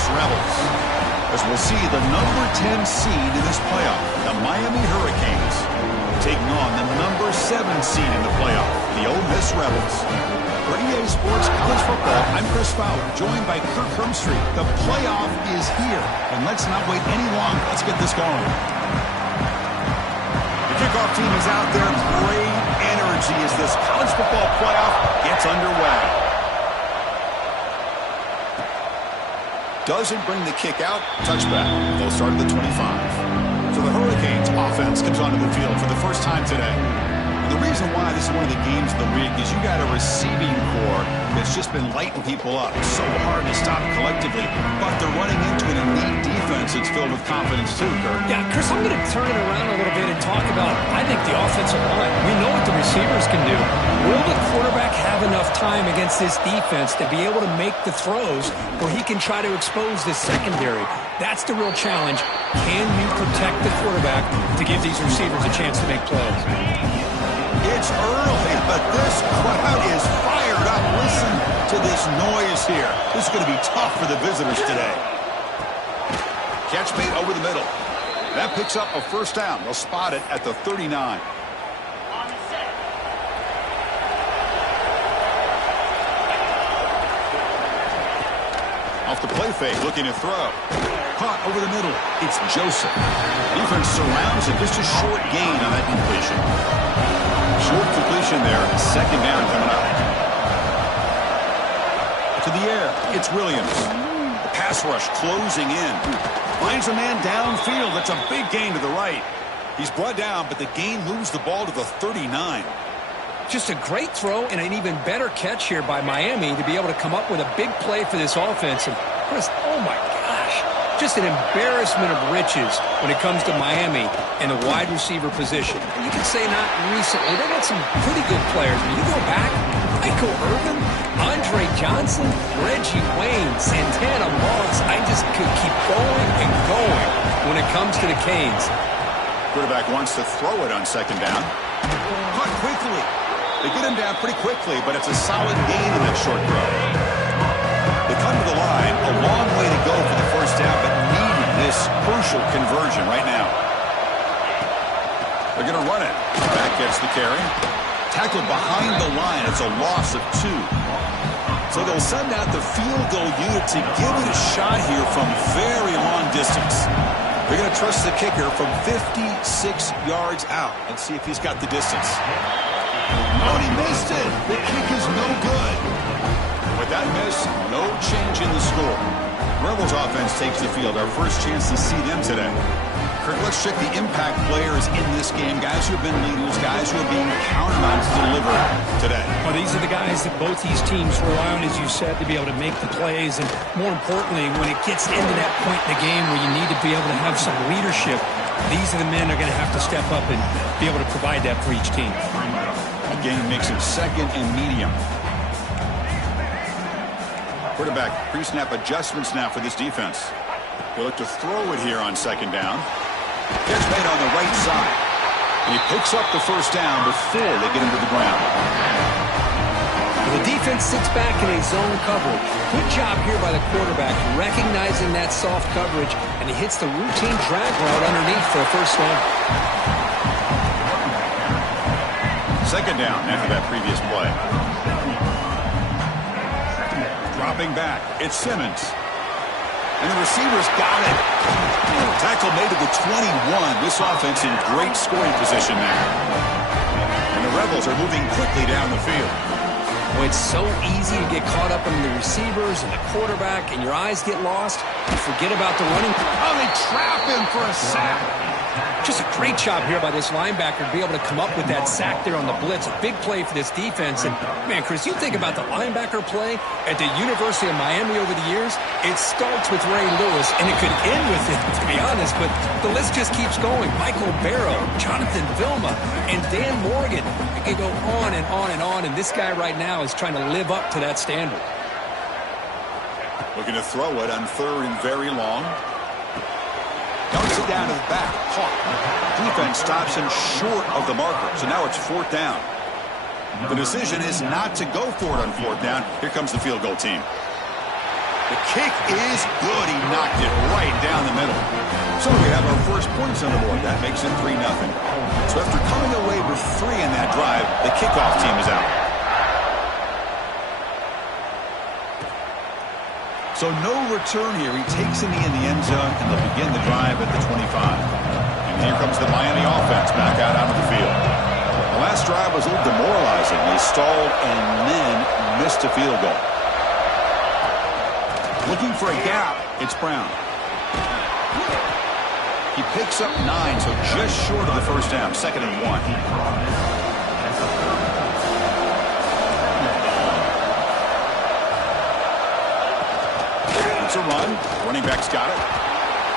Miss Rebels. As we'll see the number 10 seed in this playoff, the Miami Hurricanes, taking on the number 7 seed in the playoff, the Ole Miss Rebels. For EA Sports College Football, I'm Chris Fowler, joined by Kirk Hermstreet. The playoff is here, and let's not wait any longer. Let's get this going. The kickoff team is out there. Great energy as this college football playoff gets underway. Doesn't bring the kick out. Touchback. They'll start at the 25. So the Hurricanes offense comes onto the field for the first time today. And the reason why this is one of the games of the week is you got a receiving core that's just been lighting people up. So hard to stop collectively. But they're running into an elite defense that's filled with confidence too, Kirk. Yeah, Chris, I'm going to turn it around a little bit and talk about, I think, the offensive line. We know what the receivers can do. Will the quarterback have enough time against this defense to be able to make the throws where he can try to expose this secondary? That's the real challenge. Can you protect the quarterback to give these receivers a chance to make plays? It's early, but this crowd is fired up. Listen to this noise here. This is going to be tough for the visitors today. Catch made over the middle. That picks up a first down. They'll spot it at the 39. Off the play fake, looking to throw. Caught over the middle. It's Joseph. Defense surrounds it. Just a short gain on that completion. Short completion there. Second down coming up. To the air. It's Williams. The pass rush closing in. Finds a man downfield. That's a big gain to the right. He's brought down, but the gain moves the ball to the 39. Just a great throw and an even better catch here by Miami to be able to come up with a big play for this offense. And Chris, oh my gosh, just an embarrassment of riches when it comes to Miami and the wide receiver position. And you can say not recently. They got some pretty good players. When you go back, Michael Irvin, Andre Johnson, Reggie Wayne, Santana Moss, I just could keep going and going when it comes to the Canes. Quarterback wants to throw it on second down. Caught quickly. They get him down pretty quickly, but it's a solid gain in that short throw. They come to the line, a long way to go for the first down, but needing this crucial conversion right now. They're going to run it. Back gets the carry. Tackled behind the line. It's a loss of 2. So they'll send out the field goal unit to give it a shot here from very long distance. They're going to trust the kicker from 56 yards out. Let's see if he's got the distance. Oh, and he missed it. The kick is no good. With that miss, no change in the score. Rebels offense takes the field. Our first chance to see them today. Kirk, let's check the impact players in this game. Guys who have been leaders, guys who are being counted on to deliver today. Well, these are the guys that both these teams rely on, as you said, to be able to make the plays. And more importantly, when it gets into that point in the game where you need to be able to have some leadership, these are the men that are going to have to step up and be able to provide that for each team. Again, makes it second and medium. Quarterback pre-snap adjustments now for this defense. They look to throw it here on second down. Catch made on the right side. And he picks up the first down before they get him to the ground. The defense sits back in a zone coverage. Good job here by the quarterback, recognizing that soft coverage, and he hits the routine drag route underneath for a first down. Second down after that previous play. Dropping back, it's Simmons. And the receivers got it. Tackle made to the 21. This offense in great scoring position now. And the Rebels are moving quickly down the field. Well, it's so easy to get caught up in the receivers and the quarterback, and your eyes get lost. You forget about the running. Oh, they trap him for a sack. Just a great job here by this linebacker to be able to come up with that sack there on the blitz. A big play for this defense. And, man, Chris, you think about the linebacker play at the University of Miami over the years, it starts with Ray Lewis, and it could end with it, to be honest, but the list just keeps going. Michael Barrow, Jonathan Vilma, and Dan Morgan. It can go on and on and on, and this guy right now is trying to live up to that standard. Looking to throw it on third and very long. Dumps it down to the back. Caught. Defense stops him short of the marker. So now it's fourth down. The decision is not to go for it on fourth down. Here comes the field goal team. The kick is good. He knocked it right down the middle. So we have our first points on the board. That makes it 3-0. So after coming away with 3 in that drive, the kickoff team is out. So no return here. He takes a knee in the end zone, and they'll begin the drive at the 25. And here comes the Miami offense back out onto the field. The last drive was a little demoralizing. They stalled and then missed a field goal. Looking for a gap, it's Brown. He picks up 9, so just short of the first down, 2nd and 1. It's a run. Running back's got it.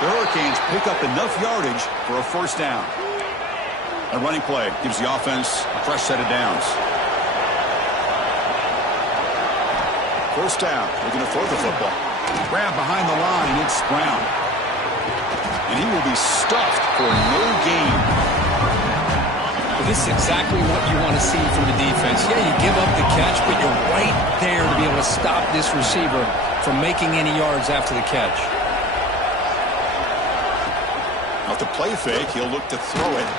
The Hurricanes pick up enough yardage for a first down. A running play gives the offense a fresh set of downs. First down. Looking to throw the football. Grab behind the line. It's Brown. And he will be stuffed for no gain. Well, this is exactly what you want to see from the defense. Yeah, you give up the catch, but you're right there to be able to stop this receiver from making any yards after the catch. Off the play fake, he'll look to throw it.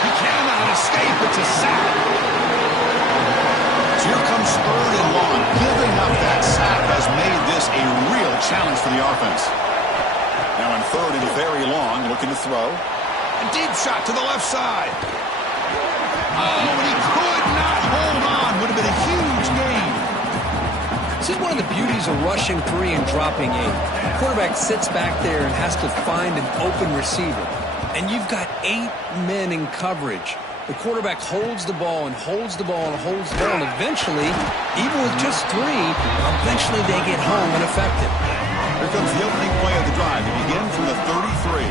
He cannot escape. It's a sack. So here comes 3rd and long. Giving up that sack has made this a real challenge for the offense. Now in 3rd and very long, looking to throw. A deep shot to the left side. Oh, and he could not hold on. Would have been a huge gain. This is one of the beauties of rushing 3 and dropping 8. The quarterback sits back there and has to find an open receiver. And you've got 8 men in coverage. The quarterback holds the ball and holds the ball and holds the ball. And eventually, even with just 3, eventually they get home unaffected. Here comes the opening play of the drive. They begin from the 33.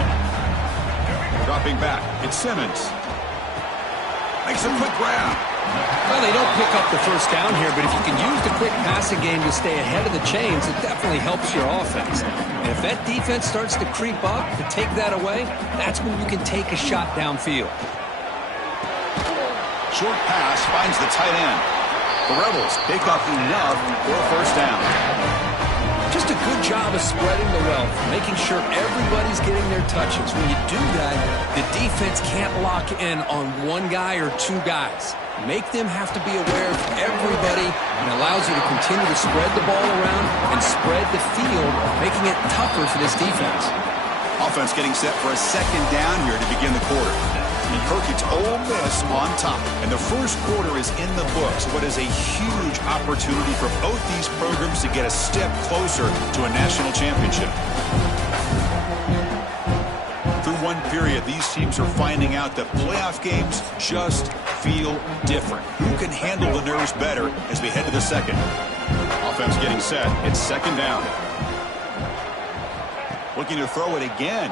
Dropping back, it's Simmons. Makes a quick grab. Well, they don't pick up the first down here, but if you can use the quick passing game to stay ahead of the chains, it definitely helps your offense. And if that defense starts to creep up to take that away, that's when you can take a shot downfield. Short pass finds the tight end. The Rebels pick up enough for a first down. Just a good job of spreading the wealth, making sure everybody's getting their touches. When you do that, the defense can't lock in on one guy or 2 guys. Make them have to be aware of everybody, and allows you to continue to spread the ball around and spread the field, making it tougher for this defense. Offense getting set for a 2nd down here to begin the quarter. And Kirk, it's Ole Miss on top. And the first quarter is in the books. What is a huge opportunity for both these programs to get a step closer to a national championship. Through one period, these teams are finding out that playoff games just feel different. Who can handle the nerves better as we head to the 2nd? Offense getting set. It's 2nd down. Looking to throw it again.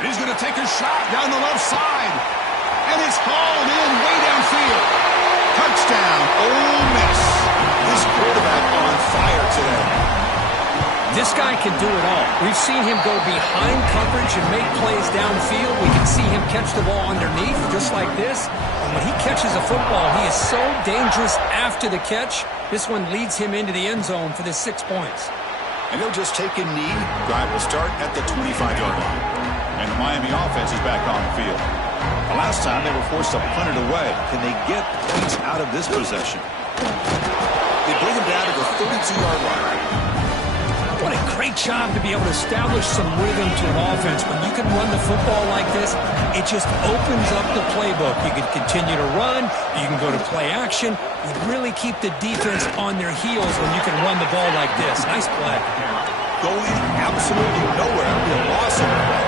And he's going to take a shot down the left side. And it's hauled in way downfield. Touchdown, Ole Miss. This quarterback on fire today. This guy can do it all. We've seen him go behind coverage and make plays downfield. We can see him catch the ball underneath, just like this. And when he catches a football, he is so dangerous after the catch. This one leads him into the end zone for the 6 points. And he'll just take a knee. Drive will start at the 25-yard line. And the Miami offense is back on the field. The last time they were forced to punt it away. Can they get points out of this possession? They bring them down to the 32-yard line. What a great job to be able to establish some rhythm to an offense. When you can run the football like this, it just opens up the playbook. You can continue to run. You can go to play action. You really keep the defense on their heels when you can run the ball like this. Nice play. Going absolutely nowhere. It'll be a loss of the ball.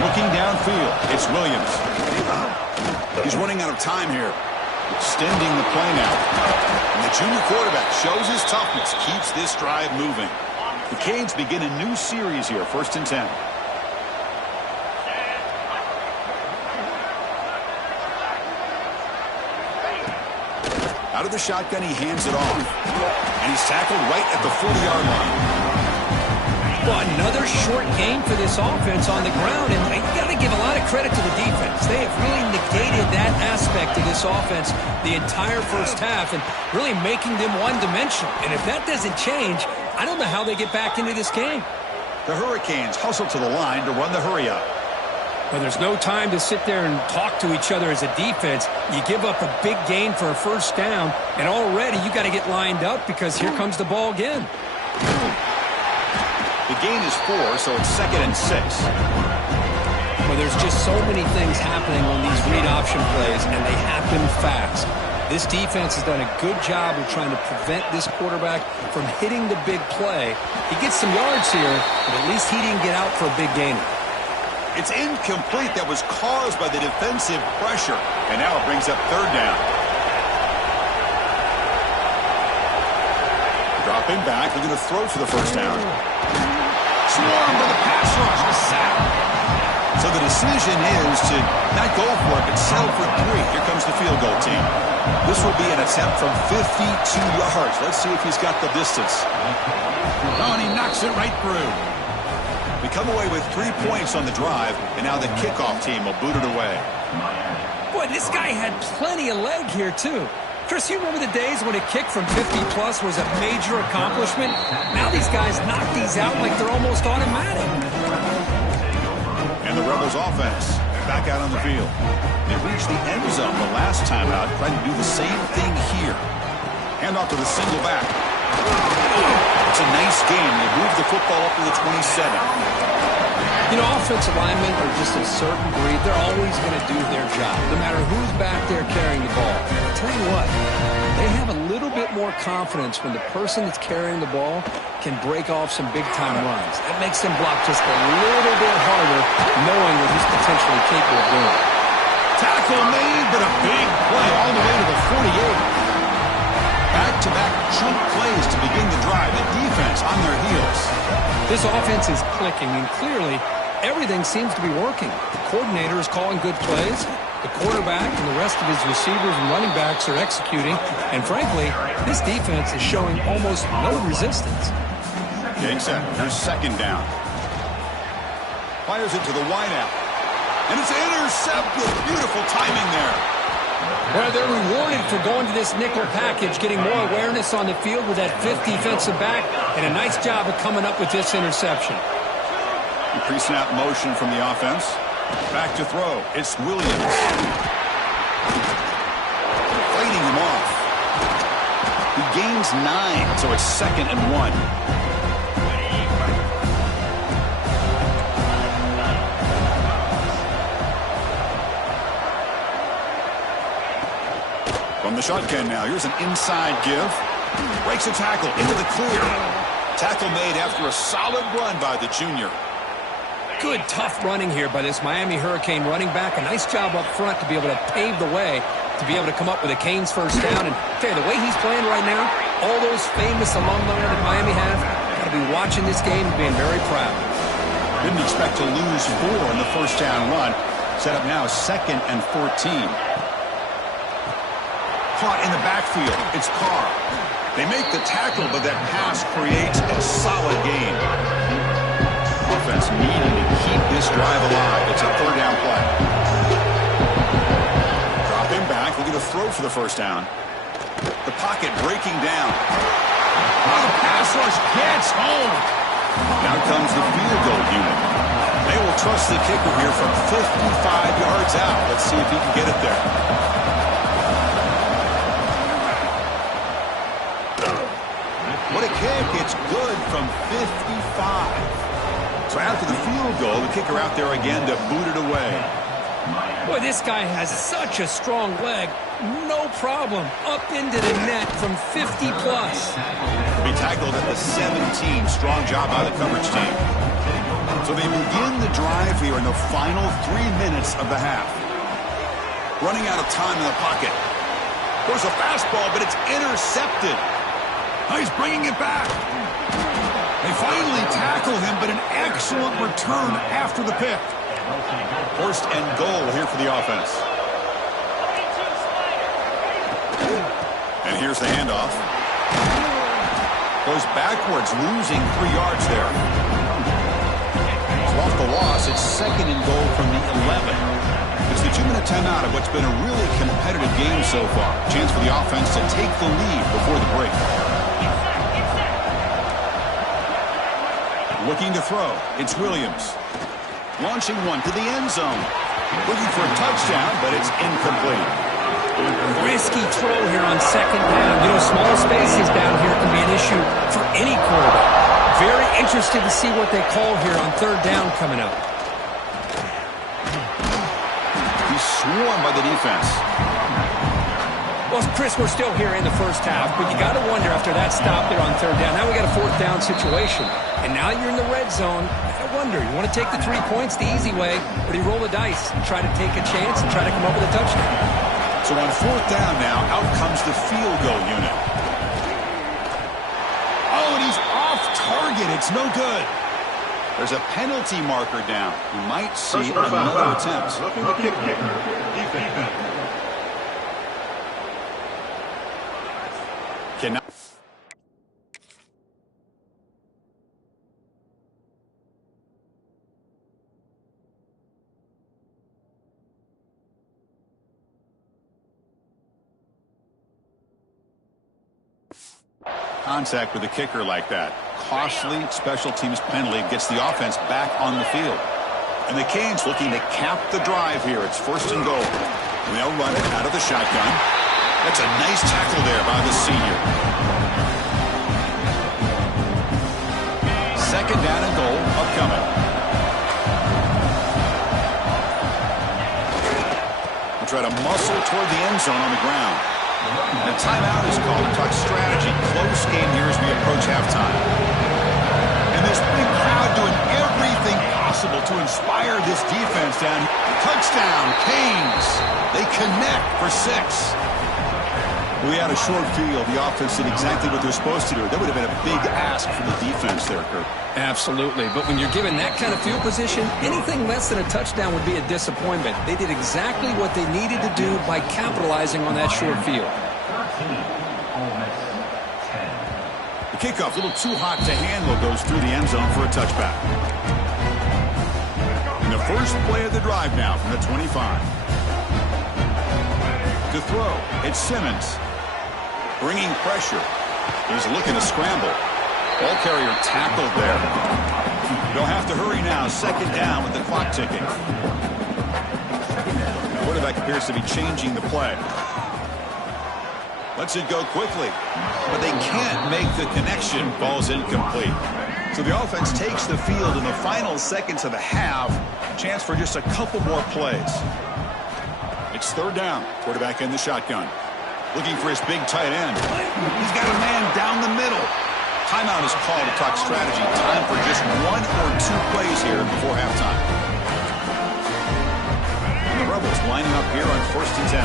Looking downfield, it's Williams. He's running out of time here. Extending the play now. And the junior quarterback shows his toughness, keeps this drive moving. The Canes begin a new series here, 1st and 10. Out of the shotgun, he hands it off. And he's tackled right at the 40-yard line. Well, another short game for this offense on the ground, and you got to give a lot of credit to the defense. They have really negated that aspect of this offense the entire first half and really making them one-dimensional. And if that doesn't change, I don't know how they get back into this game. The Hurricanes hustle to the line to run the hurry-up. Well, there's no time to sit there and talk to each other as a defense. You give up a big gain for a first down, and already you got to get lined up because here comes the ball again. The gain is 4, so it's 2nd and 6. Well, there's just so many things happening on these read option plays, and they happen fast. This defense has done a good job of trying to prevent this quarterback from hitting the big play. He gets some yards here, but at least he didn't get out for a big gainer. It's incomplete. That was caused by the defensive pressure, and now it brings up 3rd down. Dropping back, looking to throw for the first down. Swarmed by the pass rush, a sack. So the decision is to not go for it, but settle for 3. Here comes the field goal team. This will be an attempt from 52 yards. Let's see if he's got the distance. Oh, and he knocks it right through. We come away with 3 points on the drive, and now the kickoff team will boot it away. Boy, this guy had plenty of leg here, too. Chris, you remember the days when a kick from 50-plus was a major accomplishment? Now these guys knock these out like they're almost automatic. And the Rebels offense back out on the field. They reached the end zone the last time out, trying to do the same thing here. Hand off to the single back. It's a nice game. They move the football up to the 27. You know, offensive linemen are just a certain breed. They're always going to do their job, no matter who's back there carrying the ball. I'll tell you what, they have a little bit more confidence when the person that's carrying the ball can break off some big-time runs. That makes them block just a little bit harder, knowing what he's potentially capable of doing. Tackle made, but a big play all the way to the 48. Back-to-back chunk plays to begin the drive. The defense on their heels. This offense is clicking, and clearly everything seems to be working. The coordinator is calling good plays. The quarterback and the rest of his receivers and running backs are executing. And frankly, this defense is showing almost no resistance. Jake set. Here's 2nd down. Fires it to the wideout. And it's intercepted. Beautiful timing there. Well, they're rewarded for going to this nickel package, getting more awareness on the field with that 5th defensive back, and a nice job of coming up with this interception. Pre-snap motion from the offense. Back to throw. It's Williams. Fighting him off. He gains 9, so it's 2nd and 1. From the shotgun now. Here's an inside give. Breaks a tackle into the clear. Tackle made after a solid run by the junior. Good, tough running here by this Miami Hurricane running back. A nice job up front to be able to pave the way to be able to come up with a Canes first down. And tell you, the way he's playing right now, all those famous alumni that Miami have, got to be watching this game and being very proud. Didn't expect to lose 4 in the first down run. Set up now 2nd and 14. Caught in the backfield. It's Carr. They make the tackle, but that pass creates a solid gain. Offense needing to keep this drive alive. It's a 3rd down play. Dropping back, looking to throw for the first down. The pocket breaking down. Oh, the pass rush gets home. Now comes the field goal unit. They will trust the kicker here from 55 yards out. Let's see if he can get it there. What a kick. It's good from 55. So after the field goal, the kicker out there again to boot it away. Boy, this guy has such a strong leg. No problem. Up into the net from 50-plus. Be tackled at the 17. Strong job by the coverage team. So they begin the drive here in the final 3 minutes of the half. Running out of time in the pocket. There's a fastball, but it's intercepted. Oh, he's bringing it back. They finally tackle him, but an excellent return after the pick. 1st and goal here for the offense. And here's the handoff. Goes backwards, losing 3 yards there. So off the loss, it's 2nd and goal from the 11. It's the 2-minute timeout of what's been a really competitive game so far. Chance for the offense to take the lead before the break. Looking to throw. It's Williams. Launching one to the end zone. Looking for a touchdown, but it's incomplete. Risky throw here on 2nd down. You know, small spaces down here can be an issue for any quarterback. Very interested to see what they call here on 3rd down coming up. He's swarmed by the defense. Well, Chris, we're still here in the first half, but you got to wonder after that stop there on 3rd down. Now we got a 4th down situation, and now you're in the red zone. I wonder, you want to take the 3 points the easy way, or do you roll the dice and try to take a chance and try to come up with a touchdown? So on 4th down now, out comes the field goal unit. Oh, and he's off target. It's no good. There's a penalty marker down. You might see another attempt. Cannot. Contact with a kicker like that. Costly special teams penalty gets the offense back on the field. And the Canes looking to cap the drive here. It's 1st and goal. And they'll run it out of the shotgun. That's a nice tackle there by the senior. 2nd down and goal upcoming. We'll try to muscle toward the end zone on the ground. A timeout is called to talk strategy. Close game here as we approach halftime. And this big crowd doing everything possible to inspire this defense down here. Touchdown, Canes. They connect for 6. We had a short field. The offense did exactly what they're supposed to do. That would have been a big ask for the defense there, Kurt. Absolutely. But when you're given that kind of field position, anything less than a touchdown would be a disappointment. They did exactly what they needed to do by capitalizing on that short field. The kickoff, a little too hot to handle, goes through the end zone for a touchback. And the first play of the drive now from the 25. To throw, it's Simmons. Bringing pressure. He's looking to scramble. Ball carrier tackled there. They'll have to hurry now. 2nd down with the clock ticking. The quarterback appears to be changing the play. Lets it go quickly. But they can't make the connection. Ball's incomplete. So the offense takes the field in the final seconds of the half. Chance for just a couple more plays. It's 3rd down. Quarterback in the shotgun. Looking for his big tight end. He's got a man down the middle. Timeout is called to talk strategy. Time for just 1 or 2 plays here before halftime. And the Rebels lining up here on 1st and 10.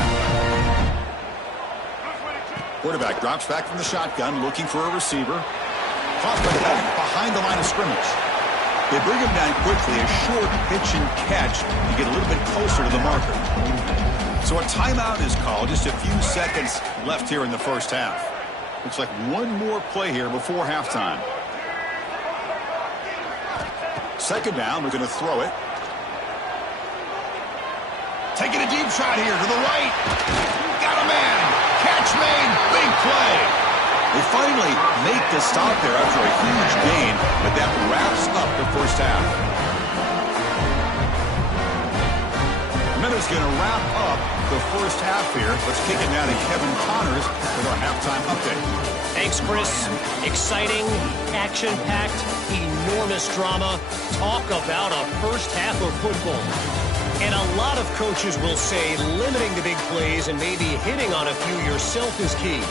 Quarterback drops back from the shotgun, looking for a receiver. Caught by the back behind the line of scrimmage. They bring him down quickly. A short pitch and catch to get a little bit closer to the marker. So a timeout is called. Just a few seconds left here in the first half. Looks like 1 more play here before halftime. 2nd down. We're going to throw it. Taking a deep shot here to the right. Got a man. Catch made. Big play. They finally make the stop there after a huge gain, but that wraps up the first half. Miller's going to wrap up the first half here. Let's kick it now to Kevin Connors with our halftime update. Thanks, Chris. Exciting, action-packed, enormous drama. Talk about a first half of football. And a lot of coaches will say limiting the big plays and maybe hitting on a few yourself is key.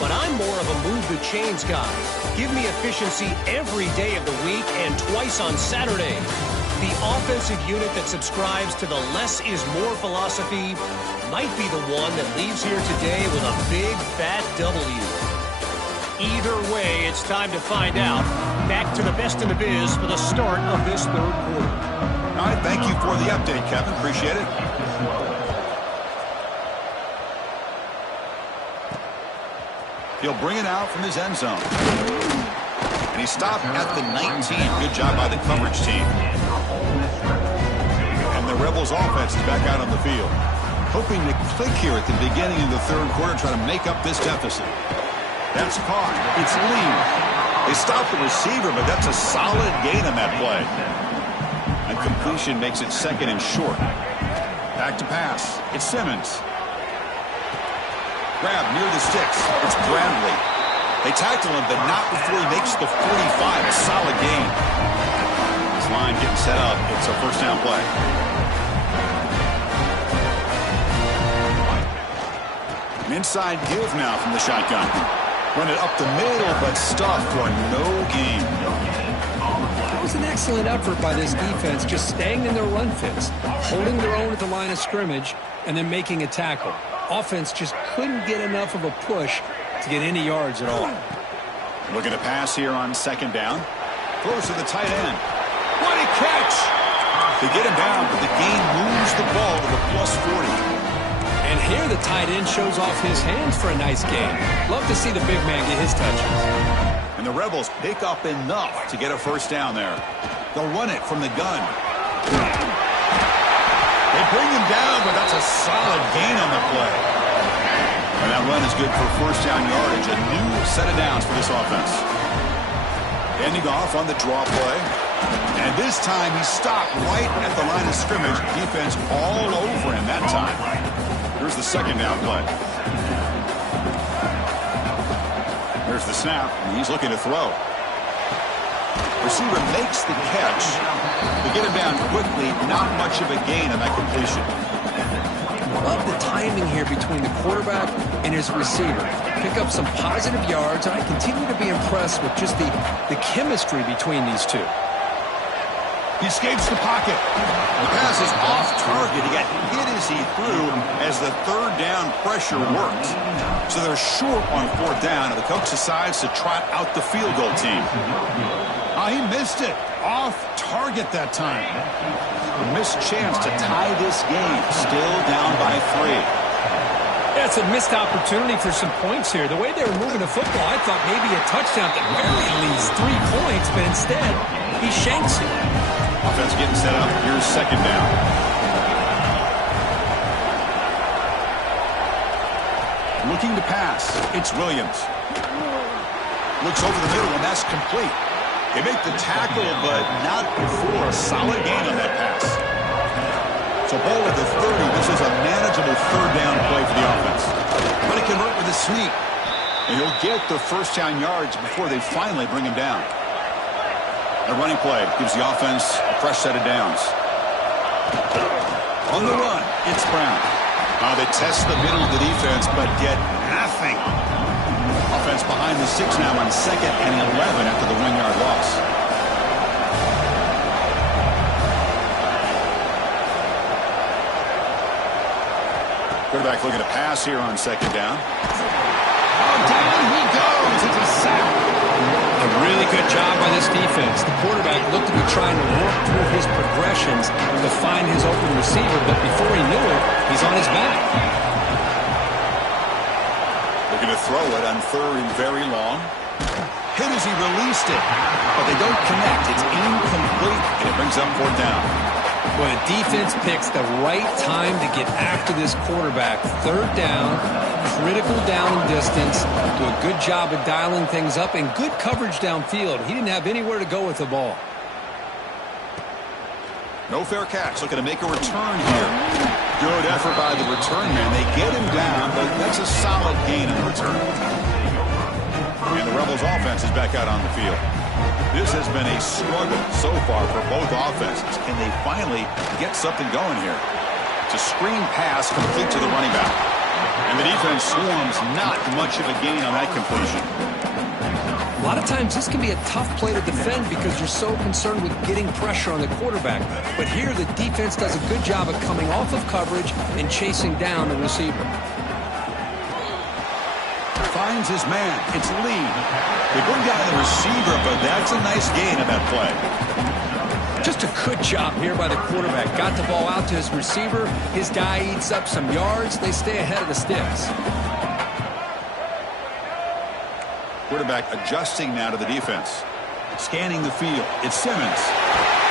But I'm more of a move the chains guy. Give me efficiency every day of the week and twice on Saturday. The offensive unit that subscribes to the less is more philosophy might be the one that leaves here today with a big fat W. Either way, it's time to find out. Back to the best in the biz for the start of this 3rd quarter. All right, thank you for the update, Kevin. Appreciate it. He'll bring it out from his end zone. And he stopped at the 19. Good job by the coverage team. And the Rebels offense is back out on the field. Hoping to click here at the beginning of the third quarter, try to make up this deficit. That's caught. It's Lee. They stopped the receiver, but that's a solid gain on that play. And completion makes it second and short. Back to pass. It's Simmons. Grab near the sticks. It's Bradley. They tackle him, but not before he makes the 45. A solid gain. This line getting set up. It's a first down play. An inside give now from the shotgun. Run it up the middle, but stuffed for no gain. That was an excellent effort by this defense, just staying in their run fits, holding their own at the line of scrimmage, and then making a tackle. Offense just couldn't get enough of a push to get any yards at all. Looking to pass here on second down. Throws to the tight end. What a catch! They get him down, but the gain moves the ball to the +40. And here the tight end shows off his hands for a nice gain. Love to see the big man get his touches. And the Rebels pick up enough to get a first down there. They'll run it from the gun. They bring him down, but that's a solid gain on the play. And that run is good for first down yardage. A new set of downs for this offense. Ending off on the draw play. And this time he stopped right at the line of scrimmage. Defense all over him that time. Here's the second down play. There's the snap, and he's looking to throw. Receiver makes the catch. They get him down quickly. Not much of a gain on that completion. Love the timing here between the quarterback and his receiver. Pick up some positive yards, and I continue to be impressed with just the chemistry between these two. He escapes the pocket. The pass is off target. He got hit as he threw as the third down pressure worked. So they're short on fourth down, and the coach decides to trot out the field goal team. He missed it. Off target that time. A missed chance to tie this game. Still down by 3. That's a missed opportunity for some points here. The way they were moving the football, I thought maybe a touchdown at the very least 3 points, but instead he shanks it. Offense getting set up. Here's second down. Looking to pass. It's Williams. Looks over the middle, and that's complete. They make the tackle, but not before a solid gain on that pass. So ball at the 30. This is a manageable third down play for the offense. But he convert with a sneak. And he'll get the first down yards before they finally bring him down. A running play gives the offense a fresh set of downs. On the run, it's Brown. They test the middle of the defense, but get nothing. Offense behind the 6 now on 2nd and 11 after the 1-yard loss. Quarterback looking to pass here on second down. Down he goes. It's a sack. A really good job by this defense. The quarterback looked to be trying to work through his progressions to find his open receiver, but before he knew it, he's on his back. Looking to throw it on 3rd and very long. Hit as he released it, but they don't connect. It's incomplete, and it brings up 4th down. Well, the defense picks the right time to get after this quarterback. 3rd down, critical down and distance. Do a good job of dialing things up and good coverage downfield. He didn't have anywhere to go with the ball. No fair catch. Looking to make a return here. Good effort by the return man. They get him down, but that's a solid gain in the return. And the Rebels offense is back out on the field. This has been a struggle so far for both offenses. Can they finally get something going here? It's a screen pass complete to the running back. And the defense swarms, not much of a gain on that completion. A lot of times this can be a tough play to defend because you're so concerned with getting pressure on the quarterback. But here the defense does a good job of coming off of coverage and chasing down the receiver. Finds his man. It's Lee. They bring down the receiver, but that's a nice gain on that play. Just a good job here by the quarterback. Got the ball out to his receiver. His guy eats up some yards. They stay ahead of the sticks. Quarterback adjusting now to the defense. Scanning the field. It's Simmons.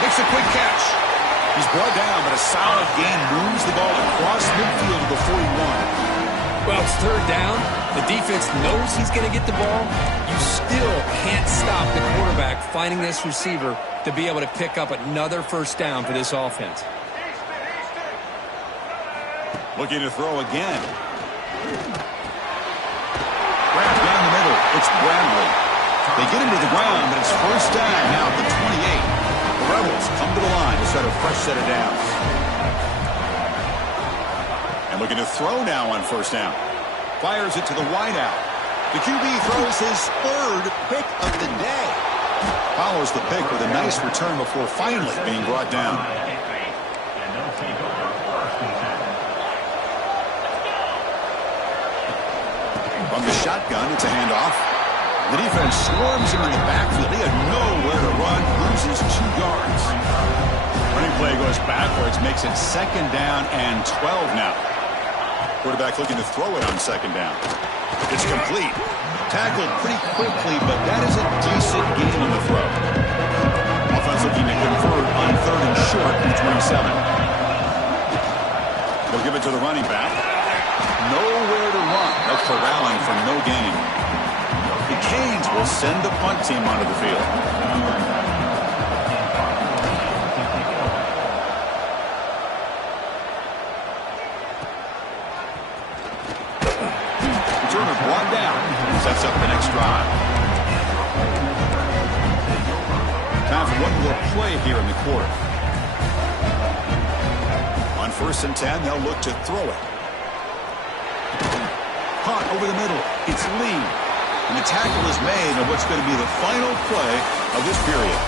Makes a quick catch. He's brought down, but a solid gain moves the ball across midfield to the 41. Well, it's third down. The defense knows he's going to get the ball. You still can't stop the quarterback finding this receiver to be able to pick up another first down for this offense. Looking to throw again. Wrapped down the middle. It's Bradley. They get him to the ground, but it's first down now at the 28. The Rebels come to the line to start a fresh set of downs. And looking to throw now on first down. Fires it to the wideout. The QB throws his third pick of the day. Follows the pick with a nice return before finally being brought down. From the shotgun, it's a handoff. The defense swarms him in the backfield. He had nowhere to run, loses 2 yards. Running play goes backwards, makes it second down and 12 now. Quarterback looking to throw it on second down. It's complete. Tackled pretty quickly, but that is a decent gain on the throw. Offense looking to convert on third and short from the 27. They'll give it to the running back. Nowhere to run. No corralling for no gain. The Canes will send the punt team onto the field. Returner brought down. Sets up the next drive. Time for one more play here in the quarter. On 1st and 10, they'll look to throw it. Caught over the middle. It's Lee. And the tackle is made on what's going to be the final play of this period.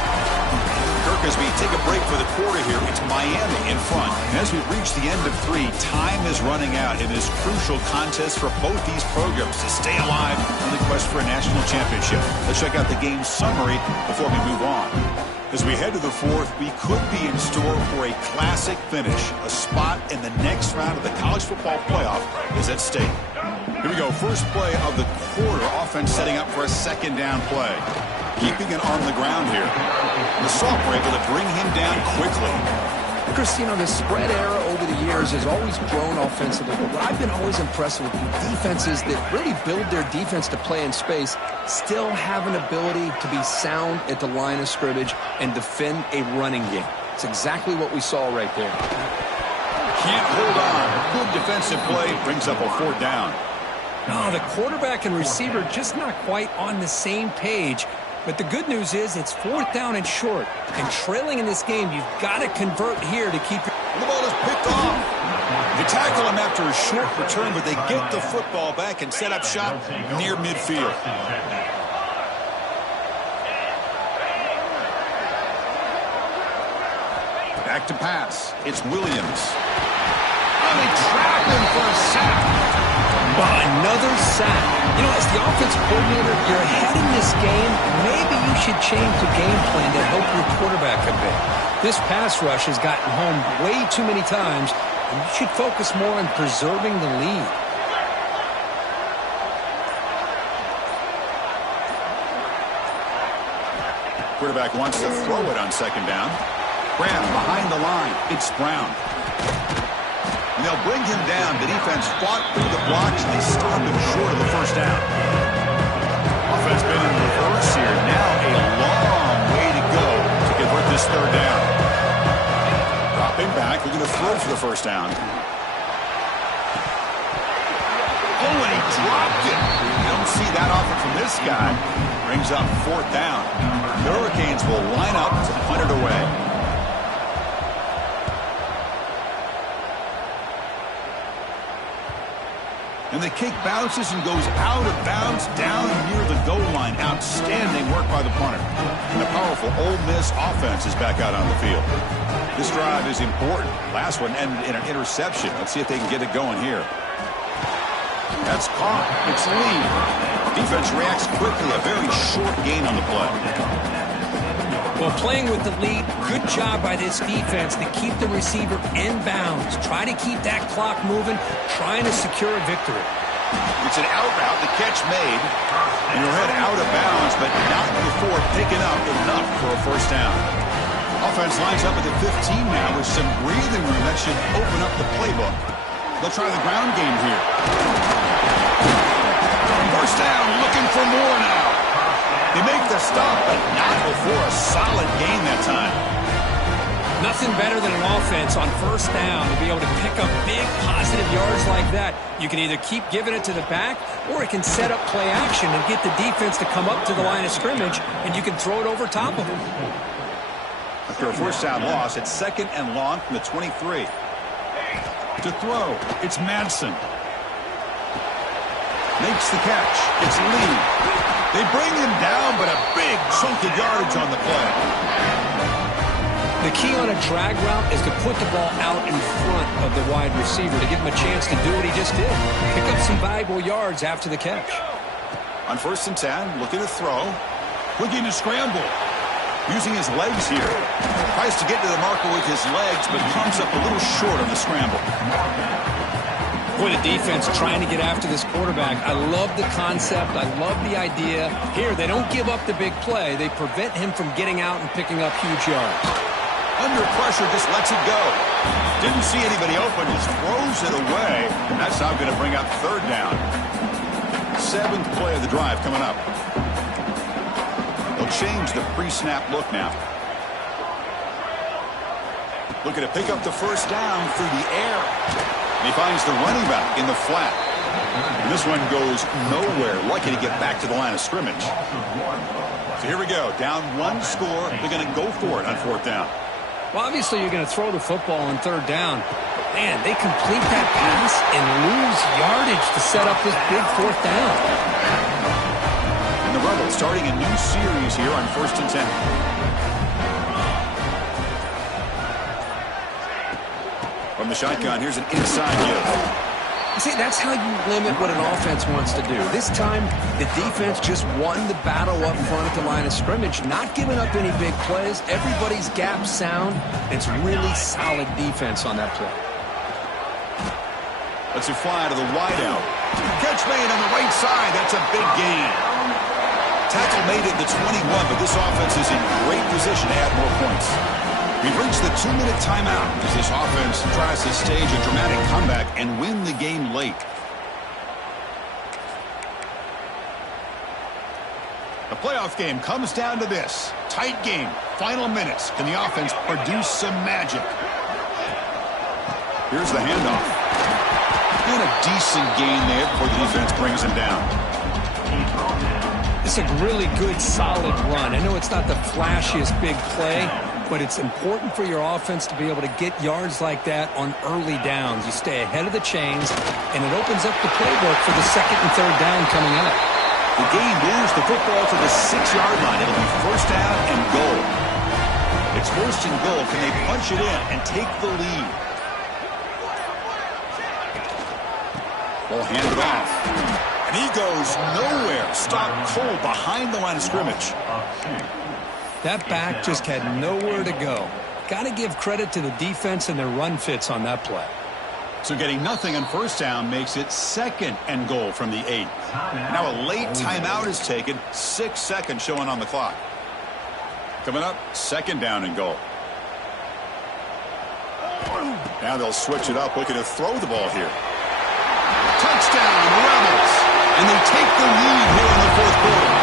Kirk, as we take a break for the quarter here, it's Miami in front. And as we've reached the end of 3, time is running out in this crucial contest for both these programs to stay alive in the quest for a national championship. Let's check out the game summary before we move on. As we head to the 4th, we could be in store for a classic finish. A spot in the next round of the college football playoff is at stake. Here we go. First play of the quarter. Offense setting up for a second down play. Keeping it on the ground here. The Salt were able to bring him down quickly. Chris, the spread era over the years has always grown offensively, but what I've been always impressed with defenses that really build their defense to play in space still have an ability to be sound at the line of scrimmage and defend a running game. It's exactly what we saw right there. Can't hold on. Good defensive play brings up a 4th down. No, the quarterback and receiver just not quite on the same page. But the good news is it's 4th down and short. And trailing in this game, you've got to convert here to keep your... The ball is picked off. They tackle him after a short return, but they get the football back and set up shop near midfield. Back to pass. It's Williams. And they trap him for a sack. Another sack. As the offensive coordinator, you're ahead in this game. Maybe you should change the game plan to help your quarterback a bit. This pass rush has gotten home way too many times, and you should focus more on preserving the lead. Quarterback wants to throw it on second down. Brown behind the line. It's Brown. And they'll bring him down. The defense fought through the blocks, and they stopped him short of the first down. Offense been in reverse here. Now a long way to go to convert this 3rd down. Dropping back, looking to throw for the first down. Oh, and he dropped it. You don't see that often from this guy. Brings up 4th down. The Hurricanes will line up to punt it away. And the kick bounces and goes out of bounds down near the goal line. Outstanding work by the punter. And the powerful Ole Miss offense is back out on the field. This drive is important. Last one ended in an interception. Let's see if they can get it going here. That's caught. It's Lee. Defense reacts quickly. A very short gain on the play. Well, playing with the lead, good job by this defense to keep the receiver in bounds. Try to keep that clock moving, trying to secure a victory. It's an out route, the catch made, and he'll head out of bounds, but not before picking up enough for a first down. Offense lines up at the 15 now with some breathing room. That should open up the playbook. They'll try the ground game here. First down, looking for more now. They make the stop, but not before a solid gain that time. Nothing better than an offense on first down to be able to pick up big positive yards like that. You can either keep giving it to the back, or it can set up play action and get the defense to come up to the line of scrimmage, and you can throw it over top of them. After a first down loss, it's 2nd and long from the 23. To throw, it's Madsen. Makes the catch. It's Lee. They bring him down, but a big chunk of yardage on the play. The key on a drag route is to put the ball out in front of the wide receiver to give him a chance to do what he just did. Pick up some valuable yards after the catch. On 1st and 10, looking to throw. Looking to scramble. Using his legs here. Tries to get to the marker with his legs, but comes up a little short on the scramble. Boy, the defense trying to get after this quarterback. I love the concept. I love the idea. Here, they don't give up the big play. They prevent him from getting out and picking up huge yards. Under pressure, just lets it go. Didn't see anybody open, just throws it away. And that's now going to bring up 3rd down. 7th play of the drive coming up. They'll change the pre-snap look now. Looking to pick up the first down through the air. He finds the running back in the flat. And this one goes nowhere. Lucky to get back to the line of scrimmage. So here we go. Down 1 score. They're going to go for it on 4th down. Well, obviously, you're going to throw the football on 3rd down. Man, they complete that pass and lose yardage to set up this big 4th down. And the Rebels starting a new series here on 1st and 10. From the shotgun, here's an inside give. See, that's how you limit what an offense wants to do. This time, the defense just won the battle up front at the line of scrimmage, not giving up any big plays. Everybody's gap sound. It's really solid defense on that play. Let's it fly to the wideout. Catch made on the right side. That's a big gain. Tackle made it to 21, but this offense is in great position to add more points. We've reached the 2-minute timeout as this offense tries to stage a dramatic comeback and win the game late. The playoff game comes down to this. Tight game. Final minutes. Can the offense produce some magic? Here's the handoff. And a decent gain there before the defense brings him down. It's a really good, solid run. I know it's not the flashiest big play, but it's important for your offense to be able to get yards like that on early downs. You stay ahead of the chains, and it opens up the playbook for the 2nd and 3rd down coming up. The game moves the football to the 6-yard line. It'll be 1st down and goal. It's 1st and goal. Can they punch it in and take the lead? Ball handed off. And he goes nowhere. Stopped cold behind the line of scrimmage. That back just had nowhere to go. Got to give credit to the defense and their run fits on that play. So getting nothing on 1st down makes it 2nd and goal from the 8. Now a late timeout is taken. 6 seconds showing on the clock. Coming up, 2nd down and goal. Now they'll switch it up, looking to throw the ball here. Touchdown, Rebels! And they take the lead here in the 4th quarter.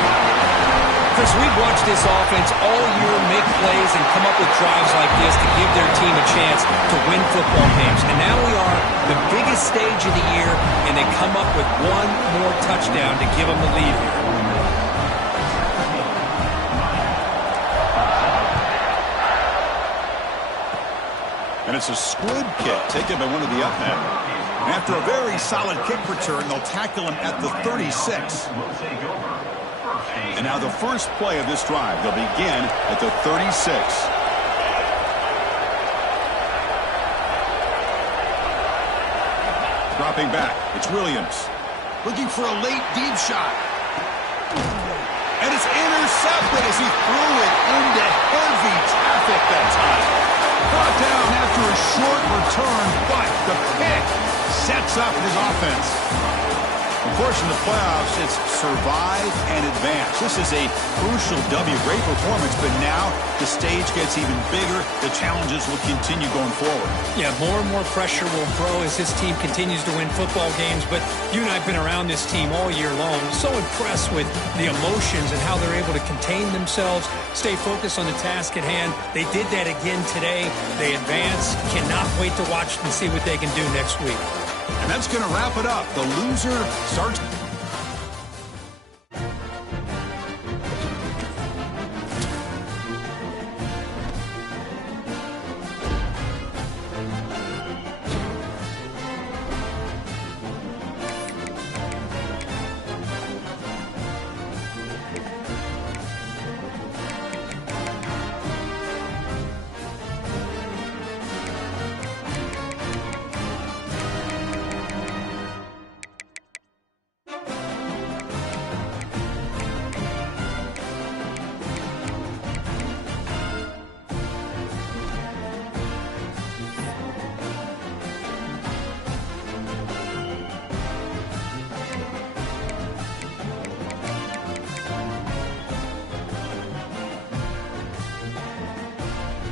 Chris, we've watched this offense all year make plays and come up with drives like this to give their team a chance to win football games. And now we are the biggest stage of the year, and they come up with one more touchdown to give them the lead here. And it's a squib kick taken by one of the up men. After a very solid kick return, they'll tackle him at the 36. And now the first play of this drive, they'll begin at the 36. Dropping back, it's Williams. Looking for a late deep shot. And it's intercepted as he threw it into heavy traffic that time. Brought down after a short return, but the pick sets up his offense. Of course, in the playoffs, it's survive and advance. This is a crucial W. Great performance, but now the stage gets even bigger. The challenges will continue going forward. Yeah, more and more pressure will grow as this team continues to win football games, but you and I have been around this team all year long. So impressed with the emotions and how they're able to contain themselves, stay focused on the task at hand. They did that again today. They advance. Cannot wait to watch and see what they can do next week. And that's going to wrap it up. The loser starts